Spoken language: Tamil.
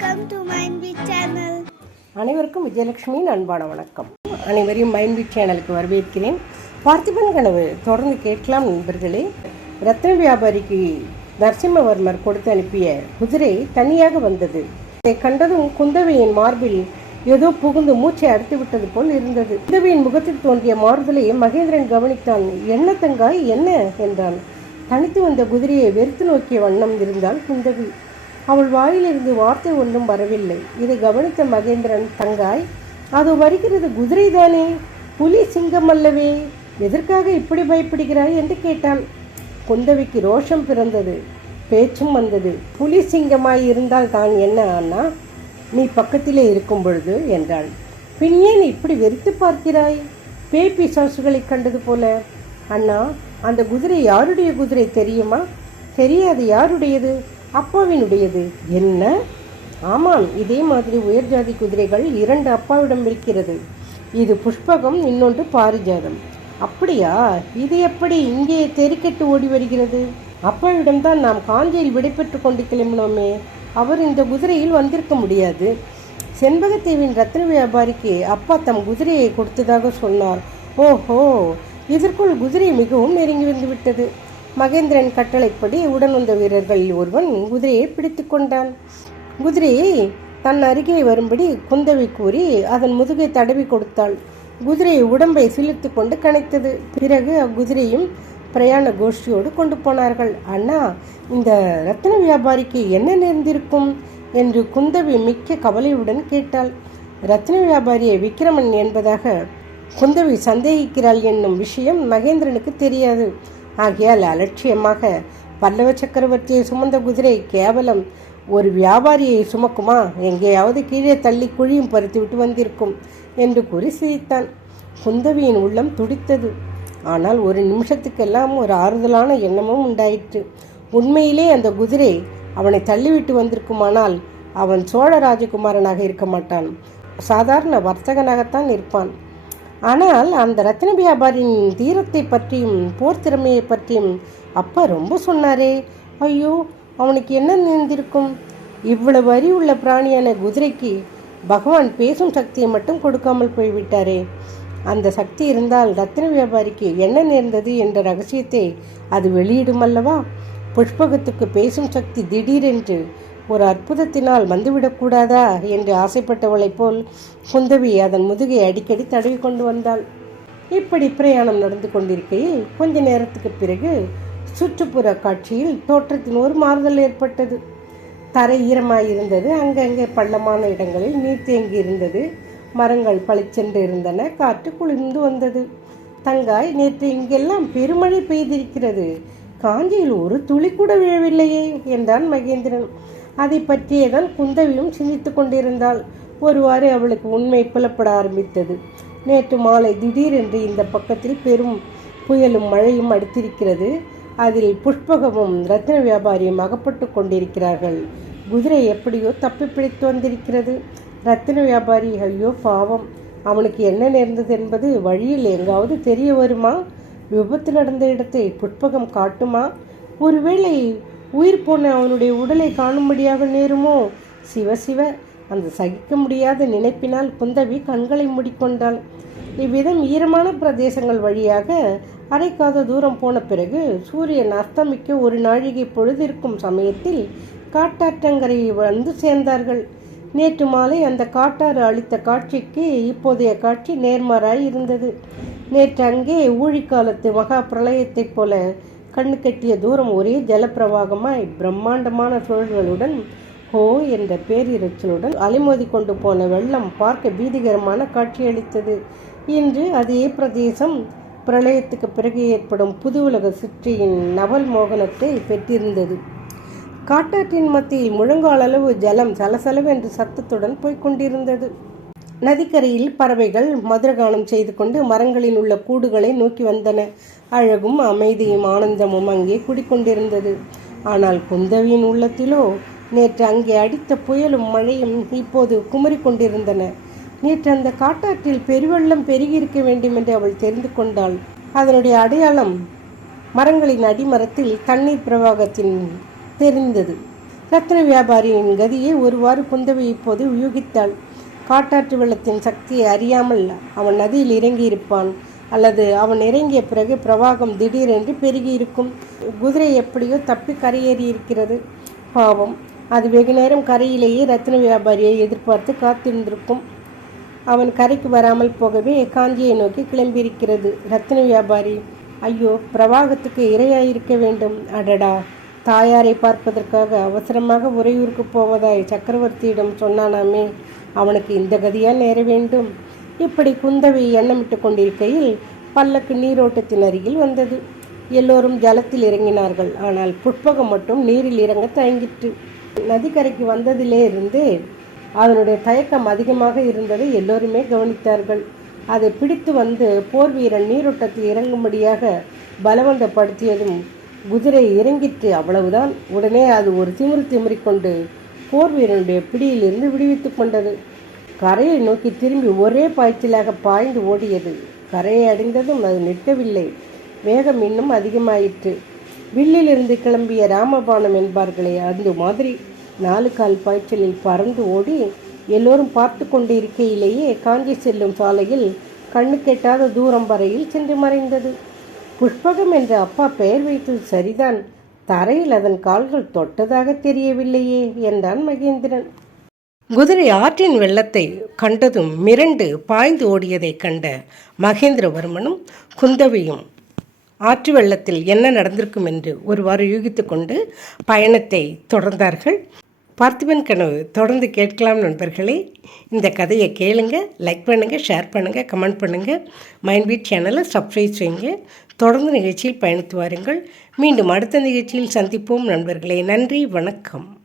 Welcome to mind peace channel அனைவருக்கும் விஜயலட்சுமியின் அன்பான வணக்கம். அனைவரையும் மைண்ட்பீட் சேனலுக்கு வரவேற்கிறேன். பார்த்திபன் கனவு தொடர்ந்து கேட்கலாம் நண்பர்களே. ரத்ன வியாபாரிக்கு நரசிம்மவர்மர் கொடுத்து அனுப்பிய குதிரை தனியாக வந்தது. அதை கண்டதும் குந்தவையின் மார்பில் ஏதோ புகுந்து மூச்சை அடுத்து விட்டது போல் இருந்தது. குந்தவையின் முகத்தில் தோன்றிய மாறுதலை மகேந்திரன் கவனித்தான். என்ன தங்காய்? என்ன? என்றான். தனித்து வந்த குதிரையை வெறுத்து நோக்கிய வண்ணம் இருந்தால் குந்தவி. அவள் வாயிலிருந்து வார்த்தை ஒன்றும் வரவில்லை. இதை கவனித்த மகேந்திரன் தங்காய் அது வருகிறது குதிரைதானே புலி சிங்கம் அல்லவே? எதற்காக இப்படி பயப்படுகிறாய்? என்று கேட்டான் குந்தவிக்கு ரோஷம் பிறந்தது பேச்சும் வந்தது. புலி சிங்கமாய் இருந்தால் தான் என்ன அண்ணா? நீ பக்கத்திலே இருக்கும் பொழுது என்றாள். பின் ஏன் இப்படி வெறித்து பார்க்கிறாய்? பேய் பிசாசுகளை கண்டது போல. அண்ணா அந்த குதிரை யாருடைய குதிரை தெரியுமா? தெரியாது யாருடையது? அப்பாவினுடையது. என்ன? ஆமாம் இதே மாதிரி உயர் ஜாதி குதிரைகள் இரண்டு அப்பாவிடம் இருக்கிறது. இது புஷ்பகம் இன்னொன்று பாரிஜாதம். அப்படியா? இது எப்படி இங்கே தெறிக்கட்டு ஓடி வருகிறது? அப்பாவிடம்தான் நாம் காஞ்சியில் விடைபெற்று கொண்டு கிளம்பினோமே. அவர் இந்த குதிரையில் வந்திருக்க முடியாது. செண்பகத்தேவின் ரத்ன வியாபாரிக்கு அப்பா தம் குதிரையை கொடுத்ததாக சொன்னார். ஓஹோ இதற்குள் குதிரை மிகவும் நெருங்கி வந்து விட்டது. மகேந்திரன் கட்டளைப்படி உடன் வந்த வீரர்களில் ஒருவன் குதிரையை பிடித்து கொண்டான். குதிரையை தன் அருகே வரும்படி குந்தவி கூறி அதன் முதுகை தடவி கொடுத்தாள். குதிரையை உடம்பை சிலிர்த்து கொண்டு கனைத்தது. பிறகு அக்குதிரையும் பிரயாண கோஷ்டியோடு கொண்டு போனார்கள். அண்ணா இந்த ரத்ன வியாபாரிக்கு என்ன நேர்ந்திருக்கும்? என்று குந்தவி மிக்க கவலையுடன் கேட்டாள். ரத்ன வியாபாரியை விக்கிரமன் என்பதாக குந்தவி சந்தேகிக்கிறாள் என்னும் விஷயம் மகேந்திரனுக்கு தெரியாது. ஆகையால் அலட்சியமாக பல்லவ சக்கரவர்த்தியை சுமந்த குதிரை கேவலம் ஒரு வியாபாரியை சுமக்குமா? எங்கேயாவது கீழே தள்ளி குழியும் பறித்து விட்டு வந்திருக்கும் என்று கூறி சிரித்தான். குந்தவியின் உள்ளம் துடித்தது. ஆனால் ஒரு நிமிஷத்துக்கெல்லாம் ஒரு ஆறுதலான எண்ணமும் உண்டாயிற்று. உண்மையிலே அந்த குதிரை அவனை தள்ளிவிட்டு வந்திருக்குமானால் அவன் சோழ ராஜகுமாரனாக இருக்க மாட்டான். சாதாரண வர்த்தகனாகத்தான் இருப்பான். ஆனால் அந்த ரத்தின வியாபாரியின் தீரத்தை பற்றியும் போர் திறமையை பற்றியும் அப்பா ரொம்ப சொன்னாரே. ஐயோ அவனுக்கு என்ன நேர்ந்திருக்கும் இவ்வளவு அறிவுள்ள பிராணியான குதிரைக்கு பகவான் பேசும் சக்தியை மட்டும் கொடுக்காமல் போய்விட்டாரே. அந்த சக்தி இருந்தால் ரத்தின வியாபாரிக்கு என்ன நேர்ந்தது என்ற ரகசியத்தை அது வெளியிடும் அல்லவா புஷ்பகத்துக்கு பேசும் சக்தி திடீரென்று ஒரு அற்புதத்தினால் வந்துவிடக்கூடாதா என்று ஆசைப்பட்டவளைப் போல் குந்தவி அதன் முதுகை அடிக்கடி தடவி கொண்டு வந்தாள். இப்படி பிரயாணம் நடந்து கொண்டிருக்கையில் கொஞ்ச நேரத்துக்கு பிறகு சுற்றுப்புற காட்சியில் தோற்றத்தின் ஒரு மாறுதல் ஏற்பட்டது. தரை ஈரமாயிருந்தது. அங்கங்கே பள்ளமான இடங்களில் நீர் தேங்கி இருந்தது மரங்கள் பளிச்சென்று இருந்தன. காற்று குளிர்ந்து வந்தது. தங்காய் நேற்று இங்கெல்லாம் பெருமழை பெய்திருக்கிறது. காஞ்சியில் ஒரு துளி கூட விழவில்லையே என்றான் மகேந்திரன். அதை பற்றியேதான் குந்தவியும் சிந்தித்து கொண்டிருந்தாள். ஒருவாறு அவளுக்கு உண்மை புலப்பட ஆரம்பித்தது. நேற்று மாலை திடீரென்று இந்த பக்கத்தில் பெரும் புயலும் மழையும் அடுத்திருக்கிறது. அதில் புஷ்பகமும் ரத்ன வியாபாரியும் அகப்பட்டு கொண்டிருக்கிறார்கள். குதிரை எப்படியோ தப்பி பிடித்து வந்திருக்கிறது. ரத்தின வியாபாரி ஐயோ பாவம். அவனுக்கு என்ன நேர்ந்தது என்பது வழியில் எங்காவது தெரிய வருமா? விபத்து நடந்த இடத்தை புஷ்பகம் காட்டுமா? ஒருவேளை உயிர் போன அவனுடைய உடலை காணும்படியாக நேருமோ? சிவ சிவ அந்த சகிக்க முடியாத நினைப்பினால் குந்தவி கண்களை மூடிக்கொண்டாள். இவ்விதம் ஈரமான பிரதேசங்கள் வழியாக அரைக்காத தூரம் போன பிறகு சூரியன் அஸ்தமிக்க ஒரு நாழிகை பொழுதிருக்கும் சமயத்தில் காட்டாற்றங்கரை வந்து சேர்ந்தார்கள். நேற்று மாலை அந்த காட்டாறு அளித்த காட்சிக்கு இப்போதைய காட்சி நேர்மாறாய் இருந்தது. நேற்று அங்கே ஊழிக்காலத்து மகா பிரளயத்தைப் போல கண்ணு கட்டிய தூரம் ஒரே ஜலப்பிரவாகமாய் பிரம்மாண்டமான சுழல்களுடன் ஹோ என்ற பேரிரைச்சலுடன் அலைமோதி கொண்டு போன வெள்ளம் பார்க்க பீதிகரமான காட்சியளித்தது. இன்று அதே பிரதேசம் பிரளயத்துக்கு பிறகு ஏற்படும் புது உலக சிற்றியின் நவல் மோகனத்தை பெற்றிருந்தது. காட்டாற்றின் மத்தியில் முழங்கால் அளவு ஜலம் சலசலவென்று சத்தத்துடன் போய்க் கொண்டிருந்தது. நதிக்கரையில் பறவைகள் மதுரகானம் செய்து கொண்டு மரங்களில் உள்ள கூடுகளை நோக்கி வந்தன. அழகும் அமைதியும் ஆனந்தமும் அங்கே குடிக்கொண்டிருந்தது. ஆனால் குந்தவியின் உள்ளத்திலோ நேற்று அங்கே அடித்த புயலும் மழையும் இப்போது குமரி கொண்டிருந்தன. நேற்று அந்த காட்டாற்றில் பெருவெள்ளம் பெருகியிருக்க வேண்டும் என்று அவள் தெரிந்து கொண்டாள். அதனுடைய அடையாளம் மரங்களின் அடிமரத்தில் தண்ணீர் பிரவாகத்தின் தெரிந்தது. ரத்ன வியாபாரியின் கதியை ஒருவாறு குந்தவை இப்போது யூகித்தாள் காட்டாற்று வெள்ளத்தின் சக்தியை அறியாமல் அவன் நதியில் இறங்கியிருப்பான். அல்லது அவன் இறங்கிய பிறகு பிரவாகம் திடீரென்று பெருகி இருக்கும் குதிரை எப்படியோ தப்பி கரையேறி இருக்கிறது பாவம். அது வெகு நேரம் கரையிலேயே ரத்ன வியாபாரியை எதிர்பார்த்து காத்திருந்திருக்கும். அவன் கரைக்கு வராமல் போகவே காஞ்சியை நோக்கி கிளம்பியிருக்கிறது. ரத்ன வியாபாரி ஐயோ பிரவாகத்துக்கு இரையாயிருக்க வேண்டும். அடடா. தாயாரை பார்ப்பதற்காக அவசரமாக உறையூருக்கு போவதாய் சக்கரவர்த்தியிடம் சொன்னானாமே. அவனுக்கு இந்த கதியா நேர வேண்டும்? இப்படி குந்தவை எண்ணமிட்டு கொண்டிருக்கையில் பல்லக்கு நீரோட்டத்தின் அருகில் வந்தது. எல்லோரும் ஜலத்தில் இறங்கினார்கள். ஆனால் புட்பகம் மட்டும் நீரில் இறங்க தயங்கிற்று. நதிக்கரைக்கு வந்ததிலே இருந்து அதனுடைய தயக்கம் அதிகமாக இருந்ததை எல்லோருமே கவனித்தார்கள். அதை பிடித்து வந்து போர் வீரன் நீரோட்டத்தில் இறங்கும்படியாக பலவந்தப்படுத்தியதும் குதிரை இறங்கிட்டு அவ்வளவுதான். உடனே அது ஒரு திமிரு திமிரிக்கொண்டு போர் வீரனுடைய பிடியிலிருந்து விடுவித்துக் கொண்டது. கரையை நோக்கி திரும்பி ஒரே பாய்ச்சலாக பாய்ந்து ஓடியது. கரையை அடைந்ததும் அது நிற்கவில்லை. வேகம் இன்னும் அதிகமாயிற்று. வில்லிலிருந்து கிளம்பிய ராமபானம் என்பார்களே அந்த மாதிரி. நாலு கால் பாய்ச்சலில் பறந்து ஓடி எல்லோரும் பார்த்து கொண்டு இருக்கையிலேயே காஞ்சி செல்லும் சாலையில் கண்ணு கெட்டாத தூரம் வரையில் சென்று மறைந்தது. புஷ்பகம் என்ற அப்பா பெயர் வைத்தது சரிதான். தரையில் அதன் கால்கள் தொட்டதாக தெரியவில்லையே என்றான் மகேந்திரன். குதிரை ஆற்றின் வெள்ளத்தை கண்டதும் மிரண்டு பாய்ந்து ஓடியதைக் கண்ட மகேந்திரவர்மனும் குந்தவையும் ஆற்று வெள்ளத்தில் என்ன நடந்திருக்கும்? என்று ஒருவாறு யூகித்து கொண்டு பயணத்தை தொடர்ந்தார்கள். பார்த்திபன் கனவு தொடர்ந்து கேட்கலாம் நண்பர்களே. இந்த கதையை கேளுங்க லைக் பண்ணுங்கள் ஷேர் பண்ணுங்கள் கமெண்ட் பண்ணுங்கள் மைண்ட் பீட் சேனலை சப்ஸ்கிரைப் செய்யுங்க. தொடர்ந்து நிகழ்ச்சியில் பயணித்து வாருங்கள். மீண்டும் அடுத்த நிகழ்ச்சியில் சந்திப்போம். நண்பர்களே நன்றி வணக்கம்.